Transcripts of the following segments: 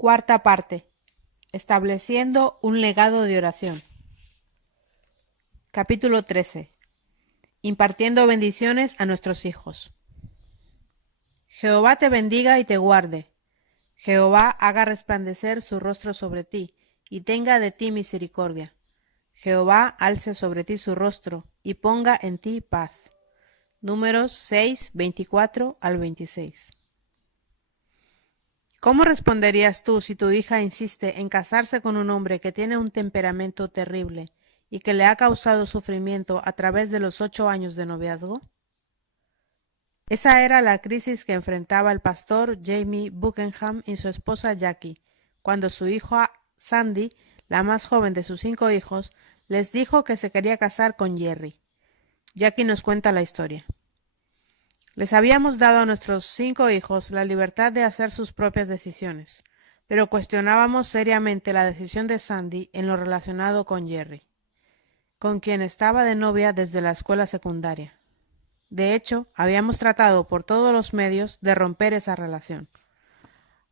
Cuarta parte. Estableciendo un legado de oración. Capítulo 13. Impartiendo bendiciones a nuestros hijos. Jehová te bendiga y te guarde. Jehová haga resplandecer su rostro sobre ti, y tenga de ti misericordia. Jehová alce sobre ti su rostro, y ponga en ti paz. Números 6, 24 al 26. ¿Cómo responderías tú si tu hija insiste en casarse con un hombre que tiene un temperamento terrible y que le ha causado sufrimiento a través de los 8 años de noviazgo? Esa era la crisis que enfrentaba el pastor Jamie Buckingham y su esposa Jackie, cuando su hija Sandy, la más joven de sus 5 hijos, les dijo que se quería casar con Jerry. Jackie nos cuenta la historia. Les habíamos dado a nuestros 5 hijos la libertad de hacer sus propias decisiones, pero cuestionábamos seriamente la decisión de Sandy en lo relacionado con Jerry, con quien estaba de novia desde la escuela secundaria. De hecho, habíamos tratado por todos los medios de romper esa relación.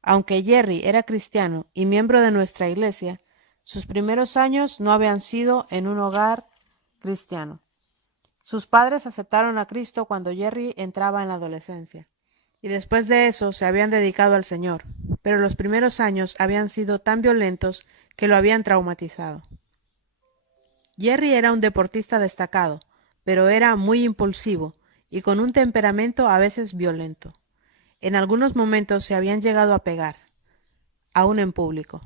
Aunque Jerry era cristiano y miembro de nuestra iglesia, sus primeros años no habían sido en un hogar cristiano. Sus padres aceptaron a Cristo cuando Jerry entraba en la adolescencia, y después de eso se habían dedicado al Señor, pero los primeros años habían sido tan violentos que lo habían traumatizado. Jerry era un deportista destacado, pero era muy impulsivo y con un temperamento a veces violento. En algunos momentos se habían llegado a pegar, aún en público.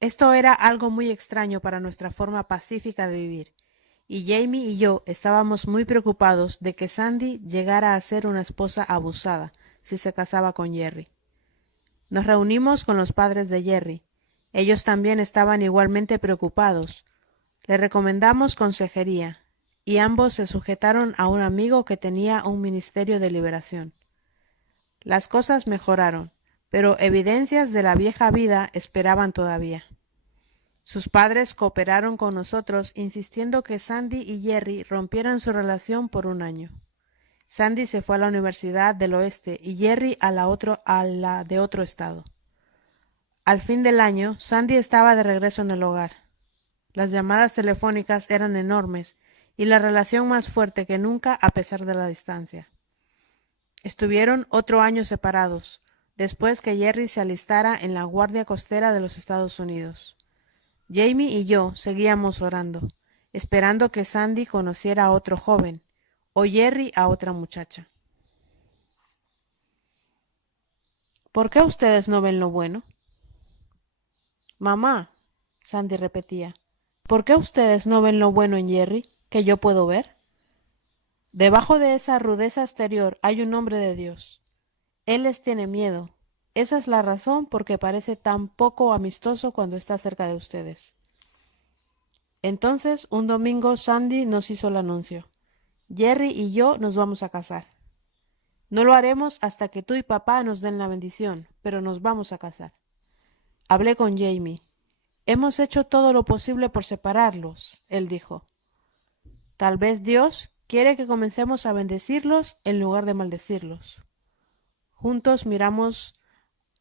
Esto era algo muy extraño para nuestra forma pacífica de vivir, y Jamie y yo estábamos muy preocupados de que Sandy llegara a ser una esposa abusada si se casaba con Jerry. Nos reunimos con los padres de Jerry. Ellos también estaban igualmente preocupados. Le recomendamos consejería, y ambos se sujetaron a un amigo que tenía un ministerio de liberación. Las cosas mejoraron, pero evidencias de la vieja vida esperaban todavía. Sus padres cooperaron con nosotros insistiendo que Sandy y Jerry rompieran su relación por un año. Sandy se fue a la Universidad del Oeste y Jerry a la de otro estado. Al fin del año, Sandy estaba de regreso en el hogar. Las llamadas telefónicas eran enormes y la relación más fuerte que nunca a pesar de la distancia. Estuvieron otro año separados, después que Jerry se alistara en la Guardia Costera de los Estados Unidos. Jamie y yo seguíamos orando, esperando que Sandy conociera a otro joven, o Jerry a otra muchacha. ¿Por qué ustedes no ven lo bueno? Mamá, Sandy repetía, ¿por qué ustedes no ven lo bueno en Jerry, que yo puedo ver? Debajo de esa rudeza exterior hay un hombre de Dios. Él les tiene miedo. Esa es la razón por que parece tan poco amistoso cuando está cerca de ustedes. Entonces, un domingo, Sandy nos hizo el anuncio. Jerry y yo nos vamos a casar. No lo haremos hasta que tú y papá nos den la bendición, pero nos vamos a casar. Hablé con Jamie. Hemos hecho todo lo posible por separarlos, él dijo. Tal vez Dios quiere que comencemos a bendecirlos en lugar de maldecirlos. Juntos miramos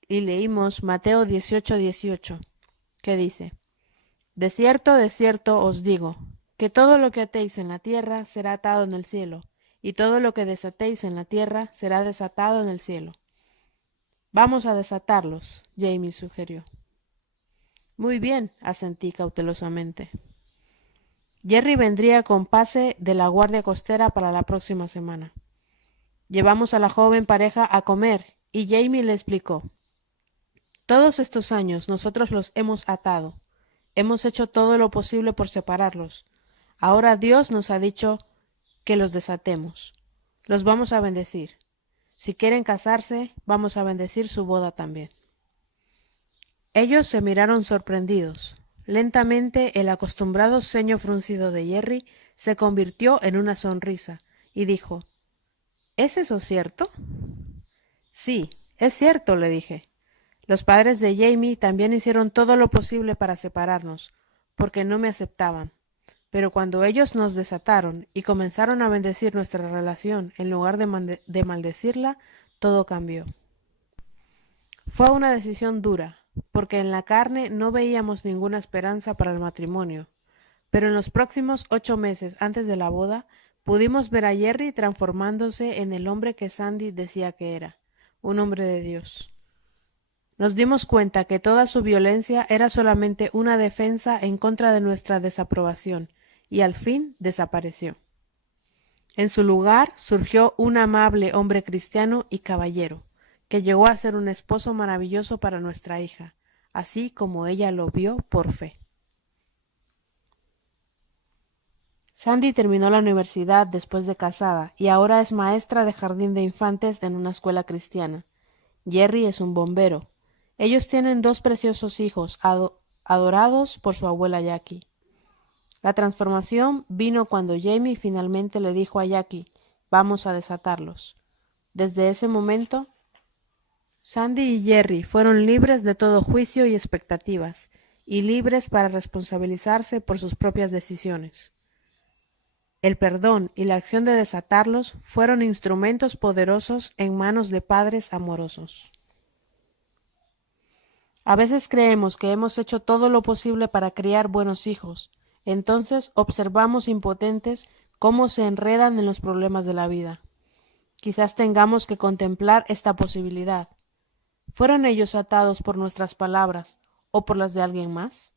y leímos Mateo 18:18, que dice: de cierto os digo, que todo lo que atéis en la tierra será atado en el cielo, y todo lo que desatéis en la tierra será desatado en el cielo. Vamos a desatarlos, Jamie sugirió. Muy bien, asentí cautelosamente. Jerry vendría con pase de la Guardia Costera para la próxima semana. Llevamos a la joven pareja a comer, y Jamie le explicó. Todos estos años nosotros los hemos atado. Hemos hecho todo lo posible por separarlos. Ahora Dios nos ha dicho que los desatemos. Los vamos a bendecir. Si quieren casarse, vamos a bendecir su boda también. Ellos se miraron sorprendidos. Lentamente el acostumbrado ceño fruncido de Jerry se convirtió en una sonrisa y dijo: ¿Es eso cierto? Sí, es cierto, le dije. Los padres de Jamie también hicieron todo lo posible para separarnos, porque no me aceptaban. Pero cuando ellos nos desataron y comenzaron a bendecir nuestra relación en lugar de maldecirla, todo cambió. Fue una decisión dura, porque en la carne no veíamos ninguna esperanza para el matrimonio. Pero en los próximos 8 meses antes de la boda, pudimos ver a Jerry transformándose en el hombre que Sandy decía que era, un hombre de Dios. Nos dimos cuenta que toda su violencia era solamente una defensa en contra de nuestra desaprobación, y al fin desapareció. En su lugar surgió un amable hombre cristiano y caballero, que llegó a ser un esposo maravilloso para nuestra hija, así como ella lo vio por fe. Sandy terminó la universidad después de casada y ahora es maestra de jardín de infantes en una escuela cristiana. Jerry es un bombero. Ellos tienen 2 preciosos hijos, adorados por su abuela Jackie. La transformación vino cuando Jamie finalmente le dijo a Jackie, vamos a desatarlos. Desde ese momento, Sandy y Jerry fueron libres de todo juicio y expectativas, y libres para responsabilizarse por sus propias decisiones. El perdón y la acción de desatarlos fueron instrumentos poderosos en manos de padres amorosos. A veces creemos que hemos hecho todo lo posible para criar buenos hijos, entonces observamos impotentes cómo se enredan en los problemas de la vida. Quizás tengamos que contemplar esta posibilidad. ¿Fueron ellos atados por nuestras palabras o por las de alguien más?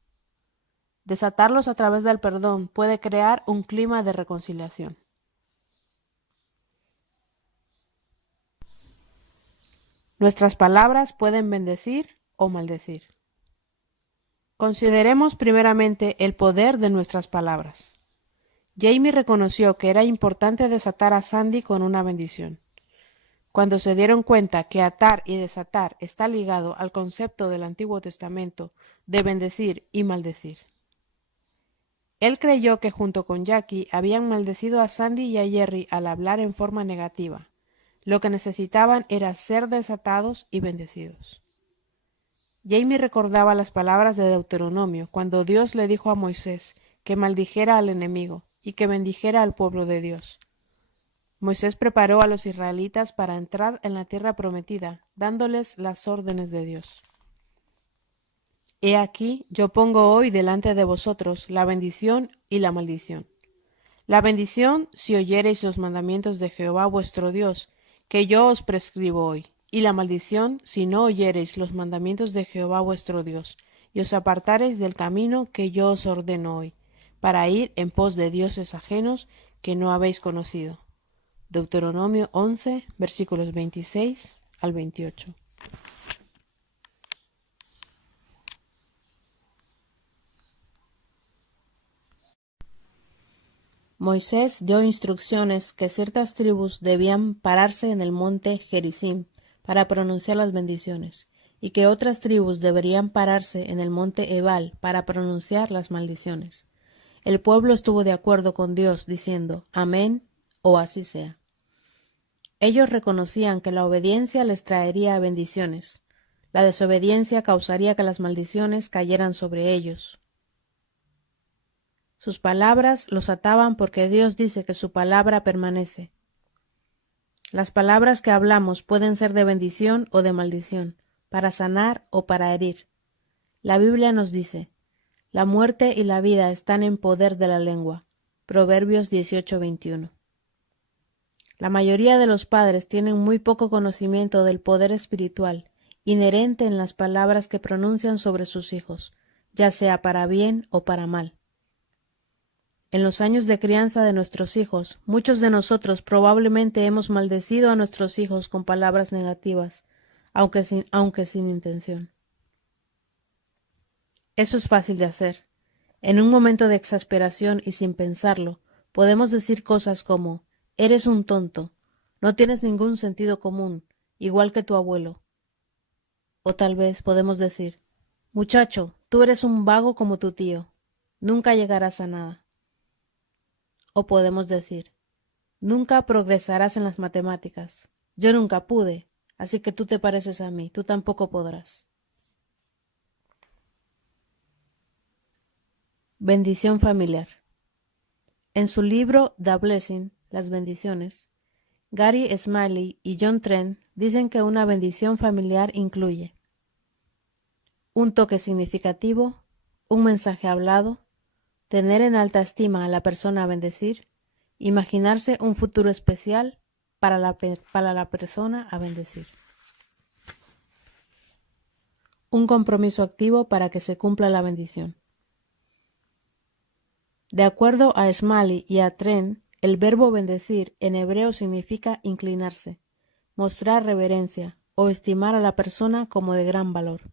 Desatarlos a través del perdón puede crear un clima de reconciliación. Nuestras palabras pueden bendecir o maldecir. Consideremos primeramente el poder de nuestras palabras. Jamie reconoció que era importante desatar a Sandy con una bendición. Cuando se dieron cuenta que atar y desatar está ligado al concepto del Antiguo Testamento de bendecir y maldecir. Él creyó que junto con Jackie habían maldecido a Sandy y a Jerry al hablar en forma negativa. Lo que necesitaban era ser desatados y bendecidos. Jamie recordaba las palabras de Deuteronomio cuando Dios le dijo a Moisés que maldijera al enemigo y que bendijera al pueblo de Dios. Moisés preparó a los israelitas para entrar en la tierra prometida, dándoles las órdenes de Dios. He aquí, yo pongo hoy delante de vosotros la bendición y la maldición. La bendición si oyereis los mandamientos de Jehová vuestro Dios, que yo os prescribo hoy, y la maldición si no oyereis los mandamientos de Jehová vuestro Dios, y os apartareis del camino que yo os ordeno hoy, para ir en pos de dioses ajenos que no habéis conocido. Deuteronomio 11, versículos 26 al 28. Moisés dio instrucciones que ciertas tribus debían pararse en el monte Gerizim para pronunciar las bendiciones, y que otras tribus deberían pararse en el monte Ebal para pronunciar las maldiciones. El pueblo estuvo de acuerdo con Dios, diciendo, Amén, o así sea. Ellos reconocían que la obediencia les traería bendiciones. La desobediencia causaría que las maldiciones cayeran sobre ellos. Sus palabras los ataban porque Dios dice que su palabra permanece. Las palabras que hablamos pueden ser de bendición o de maldición, para sanar o para herir. La Biblia nos dice, la muerte y la vida están en poder de la lengua. Proverbios 18:21. La mayoría de los padres tienen muy poco conocimiento del poder espiritual inherente en las palabras que pronuncian sobre sus hijos, ya sea para bien o para mal. En los años de crianza de nuestros hijos, muchos de nosotros probablemente hemos maldecido a nuestros hijos con palabras negativas, aunque sin intención. Eso es fácil de hacer. En un momento de exasperación y sin pensarlo, podemos decir cosas como, eres un tonto, no tienes ningún sentido común, igual que tu abuelo. O tal vez podemos decir, muchacho, tú eres un vago como tu tío, nunca llegarás a nada. O podemos decir, nunca progresarás en las matemáticas. Yo nunca pude, así que tú te pareces a mí, tú tampoco podrás. Bendición familiar. En su libro The Blessing, Las bendiciones, Gary Smalley y John Trent dicen que una bendición familiar incluye un toque significativo, un mensaje hablado, tener en alta estima a la persona a bendecir, imaginarse un futuro especial para la persona a bendecir. Un compromiso activo para que se cumpla la bendición. De acuerdo a Smalley y a Tren, el verbo bendecir en hebreo significa inclinarse, mostrar reverencia o estimar a la persona como de gran valor.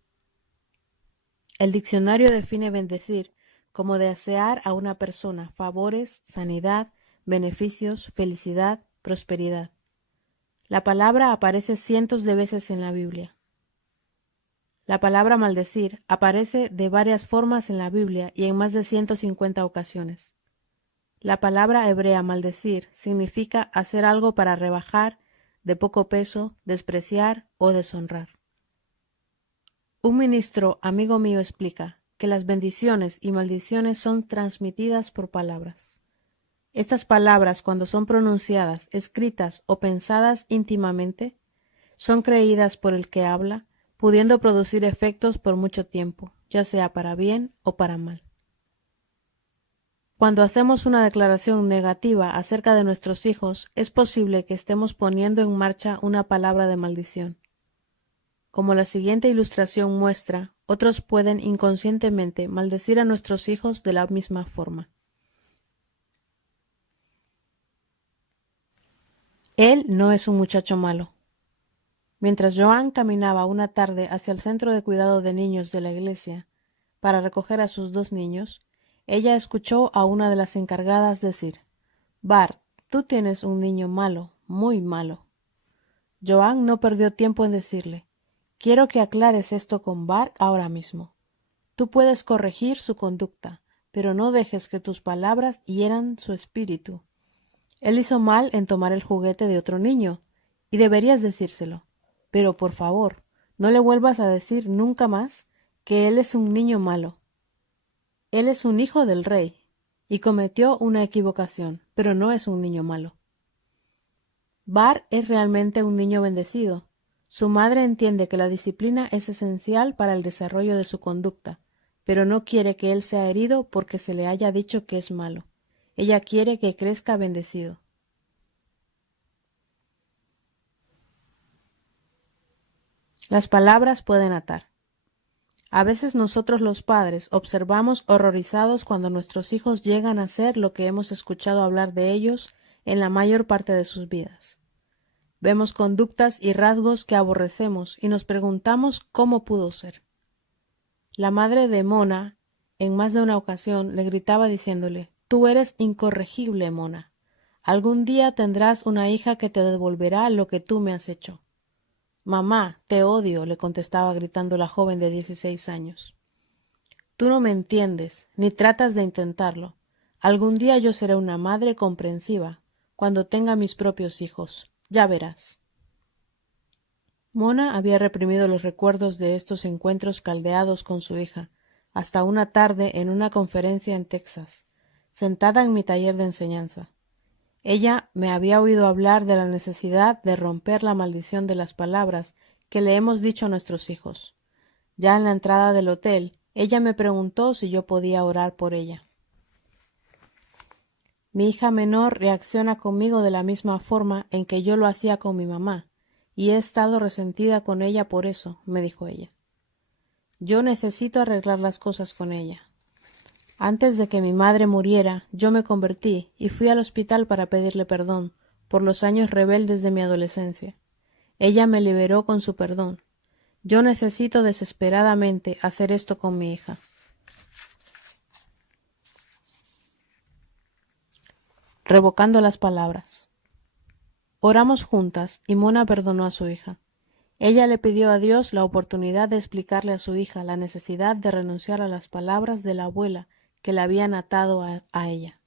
El diccionario define bendecir como desear a una persona favores, sanidad, beneficios, felicidad, prosperidad. La palabra aparece cientos de veces en la Biblia. La palabra maldecir aparece de varias formas en la Biblia y en más de 150 ocasiones. La palabra hebrea maldecir significa hacer algo para rebajar, de poco peso, despreciar o deshonrar. Un ministro amigo mío explica que las bendiciones y maldiciones son transmitidas por palabras. Estas palabras, cuando son pronunciadas, escritas o pensadas íntimamente, son creídas por el que habla, pudiendo producir efectos por mucho tiempo, ya sea para bien o para mal. Cuando hacemos una declaración negativa acerca de nuestros hijos, es posible que estemos poniendo en marcha una palabra de maldición. Como la siguiente ilustración muestra, otros pueden inconscientemente maldecir a nuestros hijos de la misma forma. Él no es un muchacho malo. Mientras Joan caminaba una tarde hacia el centro de cuidado de niños de la iglesia para recoger a sus 2 niños, ella escuchó a una de las encargadas decir: «Bart, tú tienes un niño malo, muy malo». Joan no perdió tiempo en decirle: «Quiero que aclares esto con Bart ahora mismo. Tú puedes corregir su conducta, pero no dejes que tus palabras hieran su espíritu. Él hizo mal en tomar el juguete de otro niño, y deberías decírselo. Pero por favor, no le vuelvas a decir nunca más que él es un niño malo. Él es un hijo del rey, y cometió una equivocación, pero no es un niño malo». Bart es realmente un niño bendecido. Su madre entiende que la disciplina es esencial para el desarrollo de su conducta, pero no quiere que él sea herido porque se le haya dicho que es malo. Ella quiere que crezca bendecido. Las palabras pueden atar. A veces nosotros los padres observamos horrorizados cuando nuestros hijos llegan a hacer lo que hemos escuchado hablar de ellos en la mayor parte de sus vidas. Vemos conductas y rasgos que aborrecemos y nos preguntamos cómo pudo ser. La madre de Mona, en más de una ocasión, le gritaba diciéndole: «Tú eres incorregible, Mona. Algún día tendrás una hija que te devolverá lo que tú me has hecho». «Mamá, te odio», le contestaba gritando la joven de 16 años. «Tú no me entiendes, ni tratas de intentarlo. Algún día yo seré una madre comprensiva, cuando tenga mis propios hijos. Ya verás». Mona había reprimido los recuerdos de estos encuentros caldeados con su hija, hasta una tarde en una conferencia en Texas, sentada en mi taller de enseñanza. Ella me había oído hablar de la necesidad de romper la maldición de las palabras que le hemos dicho a nuestros hijos. Ya en la entrada del hotel, ella me preguntó si yo podía orar por ella. «Mi hija menor reacciona conmigo de la misma forma en que yo lo hacía con mi mamá, y he estado resentida con ella por eso», me dijo ella. «Yo necesito arreglar las cosas con ella. Antes de que mi madre muriera, yo me convertí y fui al hospital para pedirle perdón por los años rebeldes de mi adolescencia. Ella me liberó con su perdón. Yo necesito desesperadamente hacer esto con mi hija». Revocando las palabras. Oramos juntas y Mona perdonó a su hija. Ella le pidió a Dios la oportunidad de explicarle a su hija la necesidad de renunciar a las palabras de la abuela que la habían atado a ella.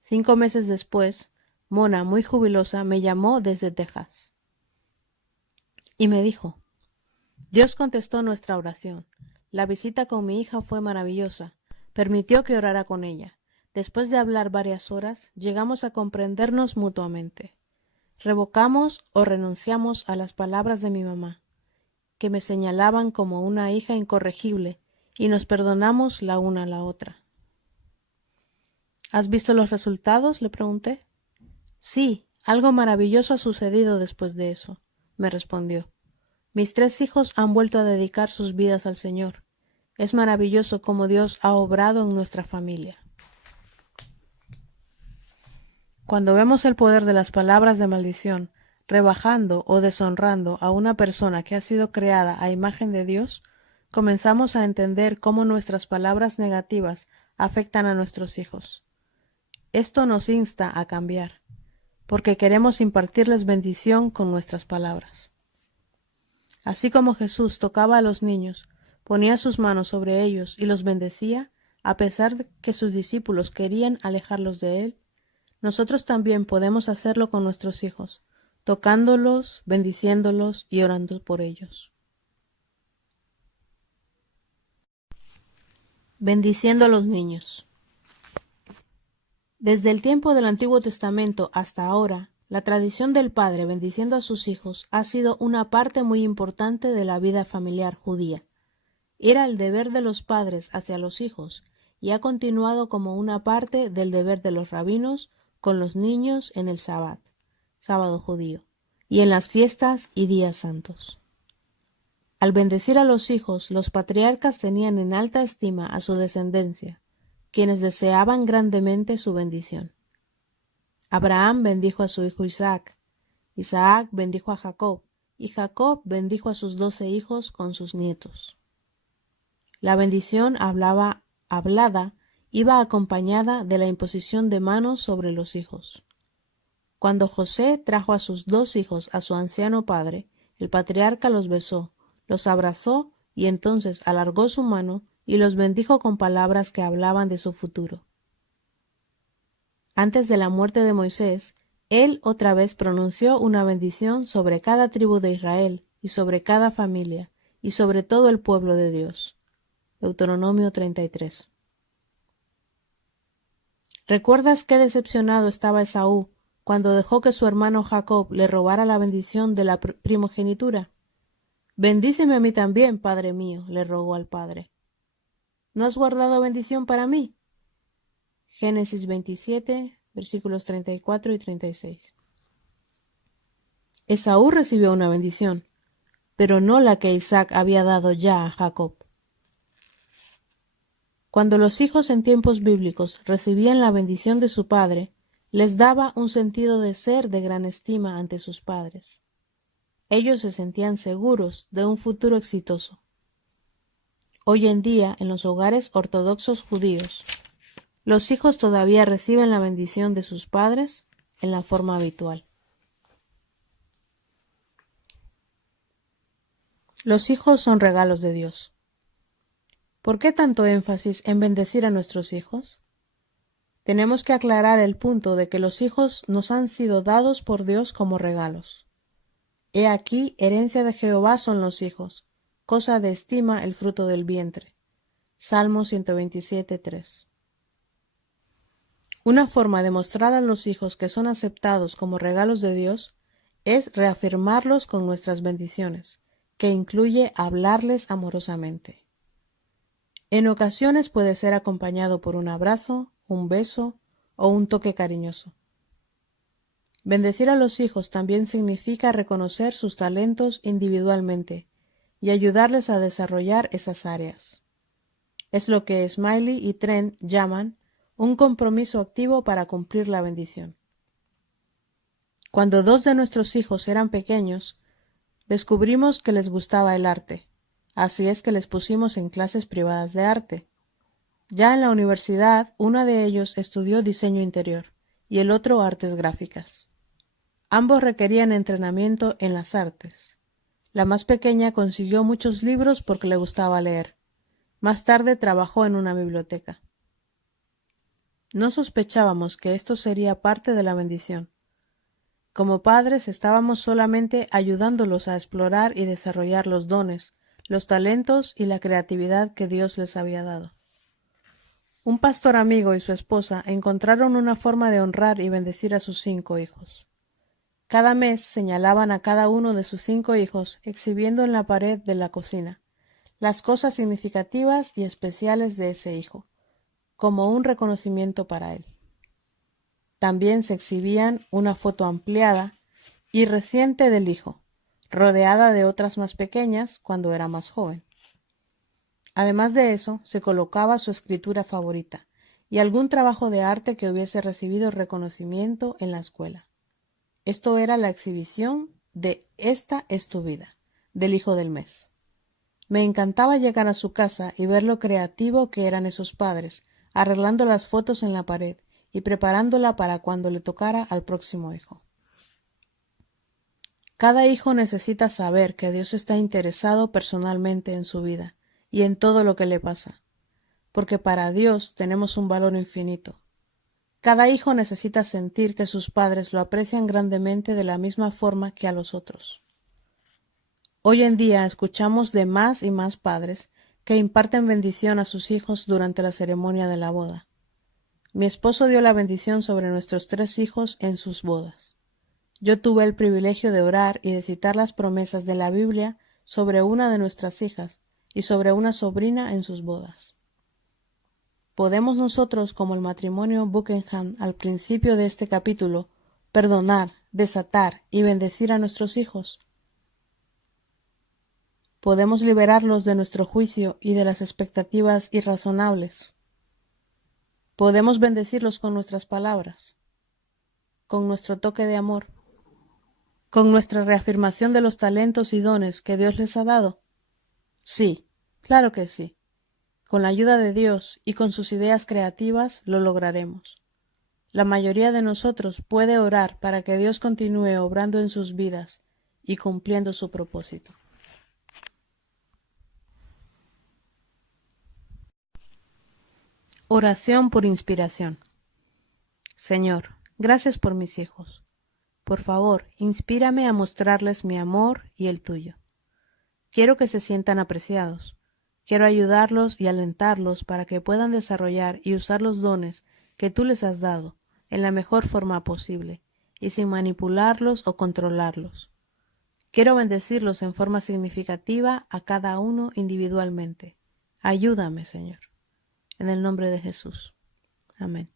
5 meses después, Mona, muy jubilosa, me llamó desde Texas y me dijo: «Dios contestó nuestra oración. La visita con mi hija fue maravillosa. Permitió que orara con ella. Después de hablar varias horas, llegamos a comprendernos mutuamente. Revocamos o renunciamos a las palabras de mi mamá. que me señalaban como una hija incorregible, y nos perdonamos la una a la otra. ¿Has visto los resultados?, le pregunté. Sí, algo maravilloso ha sucedido después de eso, me respondió. Mis 3 hijos han vuelto a dedicar sus vidas al Señor. Es maravilloso cómo Dios ha obrado en nuestra familia. Cuando vemos el poder de las palabras de maldición, rebajando o deshonrando a una persona que ha sido creada a imagen de Dios, comenzamos a entender cómo nuestras palabras negativas afectan a nuestros hijos. Esto nos insta a cambiar, porque queremos impartirles bendición con nuestras palabras. Así como Jesús tocaba a los niños, ponía sus manos sobre ellos y los bendecía, a pesar de que sus discípulos querían alejarlos de él, nosotros también podemos hacerlo con nuestros hijos, tocándolos, bendiciéndolos y orando por ellos. Bendiciendo a los niños. Desde el tiempo del Antiguo Testamento hasta ahora, la tradición del padre bendiciendo a sus hijos ha sido una parte muy importante de la vida familiar judía. Era el deber de los padres hacia los hijos y ha continuado como una parte del deber de los rabinos con los niños en el Sabbat, sábado judío, y en las fiestas y días santos. Al bendecir a los hijos, los patriarcas tenían en alta estima a su descendencia, quienes deseaban grandemente su bendición. Abraham bendijo a su hijo Isaac, Isaac bendijo a Jacob, y Jacob bendijo a sus 12 hijos con sus nietos. La bendición hablada iba acompañada de la imposición de manos sobre los hijos. Cuando José trajo a sus 2 hijos a su anciano padre, el patriarca los besó, los abrazó y entonces alargó su mano y los bendijo con palabras que hablaban de su futuro. Antes de la muerte de Moisés, él otra vez pronunció una bendición sobre cada tribu de Israel y sobre cada familia y sobre todo el pueblo de Dios. Deuteronomio 33. ¿Recuerdas qué decepcionado estaba Esaú cuando dejó que su hermano Jacob le robara la bendición de la primogenitura? Bendíceme a mí también, padre mío, le rogó al padre. ¿No has guardado bendición para mí? Génesis 27, versículos 34 y 36. Esaú recibió una bendición, pero no la que Isaac había dado ya a Jacob. Cuando los hijos en tiempos bíblicos recibían la bendición de su padre, les daba un sentido de ser de gran estima ante sus padres. Ellos se sentían seguros de un futuro exitoso. Hoy en día, en los hogares ortodoxos judíos, los hijos todavía reciben la bendición de sus padres en la forma habitual. Los hijos son regalos de Dios. ¿Por qué tanto énfasis en bendecir a nuestros hijos? Tenemos que aclarar el punto de que los hijos nos han sido dados por Dios como regalos. He aquí, herencia de Jehová son los hijos, cosa de estima el fruto del vientre. Salmo 127, 3. Una forma de mostrar a los hijos que son aceptados como regalos de Dios es reafirmarlos con nuestras bendiciones, que incluye hablarles amorosamente. En ocasiones puede ser acompañado por un abrazo, un beso o un toque cariñoso. Bendecir a los hijos también significa reconocer sus talentos individualmente y ayudarles a desarrollar esas áreas. Es lo que Smiley y Trent llaman un compromiso activo para cumplir la bendición. Cuando 2 de nuestros hijos eran pequeños, descubrimos que les gustaba el arte. Así es que les pusimos en clases privadas de arte. Ya en la universidad, uno de ellos estudió diseño interior y el otro artes gráficas. Ambos requerían entrenamiento en las artes. La más pequeña consiguió muchos libros porque le gustaba leer. Más tarde trabajó en una biblioteca. No sospechábamos que esto sería parte de la bendición. Como padres estábamos solamente ayudándolos a explorar y desarrollar los dones, los talentos y la creatividad que Dios les había dado. Un pastor amigo y su esposa encontraron una forma de honrar y bendecir a sus 5 hijos. Cada mes señalaban a cada uno de sus 5 hijos, exhibiendo en la pared de la cocina las cosas significativas y especiales de ese hijo, como un reconocimiento para él. También se exhibían una foto ampliada y reciente del hijo, rodeada de otras más pequeñas cuando era más joven. Además de eso, se colocaba su escritura favorita y algún trabajo de arte que hubiese recibido reconocimiento en la escuela. Esto era la exhibición de Esta es tu vida, del hijo del mes. Me encantaba llegar a su casa y ver lo creativo que eran esos padres, arreglando las fotos en la pared y preparándola para cuando le tocara al próximo hijo. Cada hijo necesita saber que Dios está interesado personalmente en su vida y en todo lo que le pasa, porque para Dios tenemos un valor infinito. Cada hijo necesita sentir que sus padres lo aprecian grandemente de la misma forma que a los otros. Hoy en día escuchamos de más y más padres que imparten bendición a sus hijos durante la ceremonia de la boda. Mi esposo dio la bendición sobre nuestros 3 hijos en sus bodas. Yo tuve el privilegio de orar y de citar las promesas de la Biblia sobre una de nuestras hijas y sobre una sobrina en sus bodas. ¿Podemos nosotros, como el matrimonio Buckingham al principio de este capítulo, perdonar, desatar y bendecir a nuestros hijos? ¿Podemos liberarlos de nuestro juicio y de las expectativas irrazonables? ¿Podemos bendecirlos con nuestras palabras, con nuestro toque de amor, con nuestra reafirmación de los talentos y dones que Dios les ha dado? Sí, claro que sí. Con la ayuda de Dios y con sus ideas creativas lo lograremos. La mayoría de nosotros puede orar para que Dios continúe obrando en sus vidas y cumpliendo su propósito. Oración por inspiración. Señor, gracias por mis hijos. Por favor, inspírame a mostrarles mi amor y el tuyo. Quiero que se sientan apreciados. Quiero ayudarlos y alentarlos para que puedan desarrollar y usar los dones que tú les has dado en la mejor forma posible y sin manipularlos o controlarlos. Quiero bendecirlos en forma significativa a cada uno individualmente. Ayúdame, Señor. En el nombre de Jesús. Amén.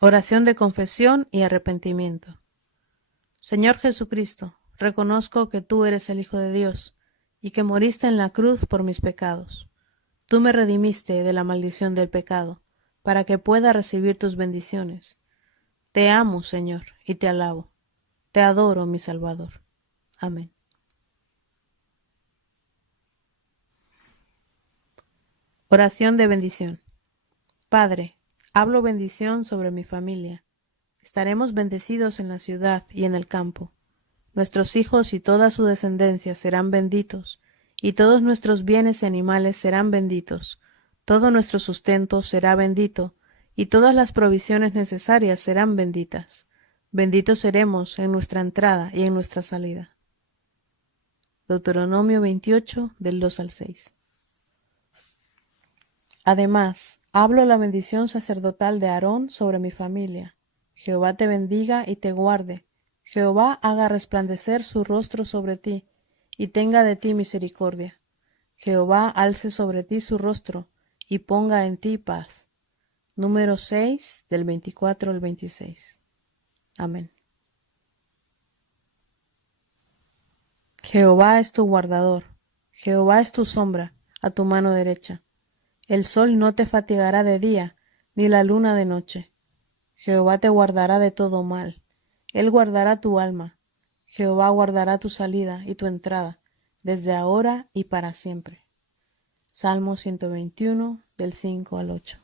Oración de confesión y arrepentimiento. Señor Jesucristo, reconozco que tú eres el Hijo de Dios y que moriste en la cruz por mis pecados. Tú me redimiste de la maldición del pecado para que pueda recibir tus bendiciones. Te amo, Señor, y te alabo. Te adoro, mi Salvador. Amén. Oración de bendición. Padre, hablo bendición sobre mi familia. Estaremos bendecidos en la ciudad y en el campo. Nuestros hijos y toda su descendencia serán benditos, y todos nuestros bienes y animales serán benditos. Todo nuestro sustento será bendito, y todas las provisiones necesarias serán benditas. Benditos seremos en nuestra entrada y en nuestra salida. Deuteronomio 28, del 2 al 6. Además, hablo la bendición sacerdotal de Aarón sobre mi familia. Jehová te bendiga y te guarde. Jehová haga resplandecer su rostro sobre ti, y tenga de ti misericordia. Jehová alce sobre ti su rostro, y ponga en ti paz. Número 6, del 24 al 26. Amén. Jehová es tu guardador. Jehová es tu sombra, a tu mano derecha. El sol no te fatigará de día, ni la luna de noche. Jehová te guardará de todo mal. Él guardará tu alma. Jehová guardará tu salida y tu entrada, desde ahora y para siempre. Salmo 121, del 5 al 8.